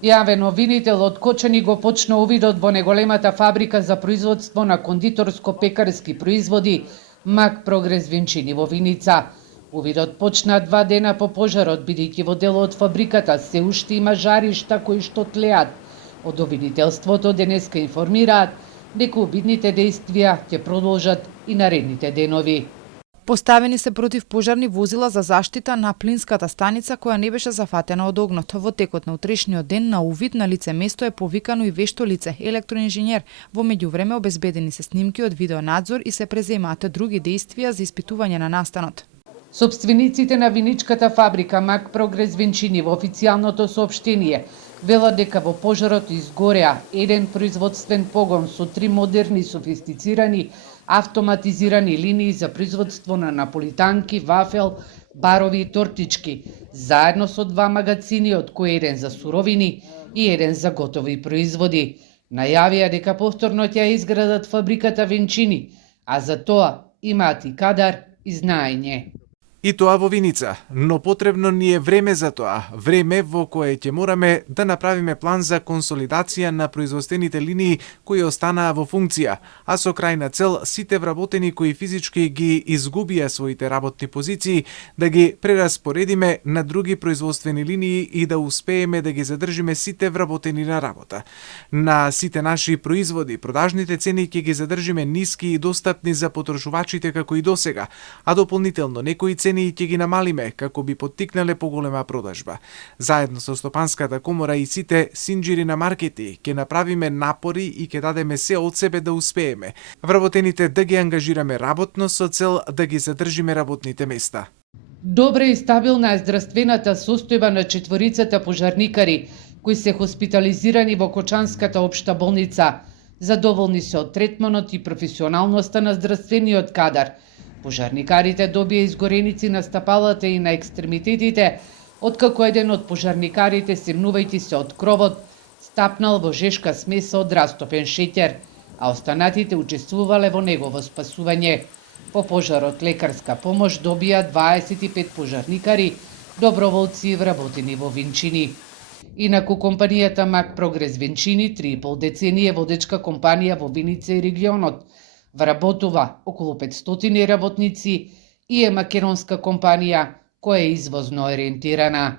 Јавен обвинител од Кочани го почна увидот во неголемата фабрика за производство на кондиторско-пекарски производи Мак Прогрес Венчини во Виница. Увидот почна 2 дена по пожарот, бидејќи во дело од фабриката се уште има жаришта кои што тлеат. Од обвинителството денеска информираат дека обидните дејствија ќе продолжат и наредните денови. Поставени се против пожарни возила за заштита на плинската станица која не беше зафатена од огнот. Во текот на утрешниот ден на увид на лице место е повикано и вешто лице, електроинженер. Во меѓувреме обезбедени се снимки од видеонадзор и се преземаат други дејствија за испитување на настанот. Собствениците на виничката фабрика Мак Прогрес Венчини во официјалното соопштение велат дека во пожарот изгореа еден производствен погон со 3 модерни софистицирани автоматизирани линии за производство на наполитанки, вафел, барови и тортички, заедно со 2 магазини, од кои еден за суровини и еден за готови производи. Најавија дека повторно ќе ја изградат фабриката Венчини, а за тоа имаат и кадар и знаење. И тоа во Виница, но потребно ни е време за тоа, време во кое ќе мораме да направиме план за консолидација на производствените линии кои останаа во функција, а со крајна цел сите вработени кои физички ги изгубија своите работни позиции да ги прераспоредиме на други производствени линии и да успееме да ги задржиме сите вработени на работа. На сите наши производи, продажните цени ќе ги задржиме ниски и достапни за потрошувачите како и досега, а дополнително некои цени ќе ги намалиме како би поттикнале поголема продажба. Заедно со Стопанската комора и сите синџири на маркети ќе направиме напори и ќе дадеме се од себе да успееме. Вработените да ги ангажираме работно со цел да ги задржиме работните места. Добра и стабилна е здравствената состојба на 4 пожарникари кои се хоспитализирани во Кочанската општа болница. Задоволни се од третманот и професионалноста на здравствениот кадар. Пожарникарите добија изгореници на стапалата и на екстремитетите, откако еден од пожарникарите, семнувајќи се од кровот, стапнал во жешка смеса од растопен шеќер, а останатите учествувале во негово спасување. По пожарот лекарска помош добија 25 пожарникари, доброволци и вработени во Венчини. Инаку компанијата Мак Прогрес Венчини 3,5 деценија водечка компанија во Виница и регионот. Вработува околу 500 работници и е македонска компанија која е извозно ориентирана.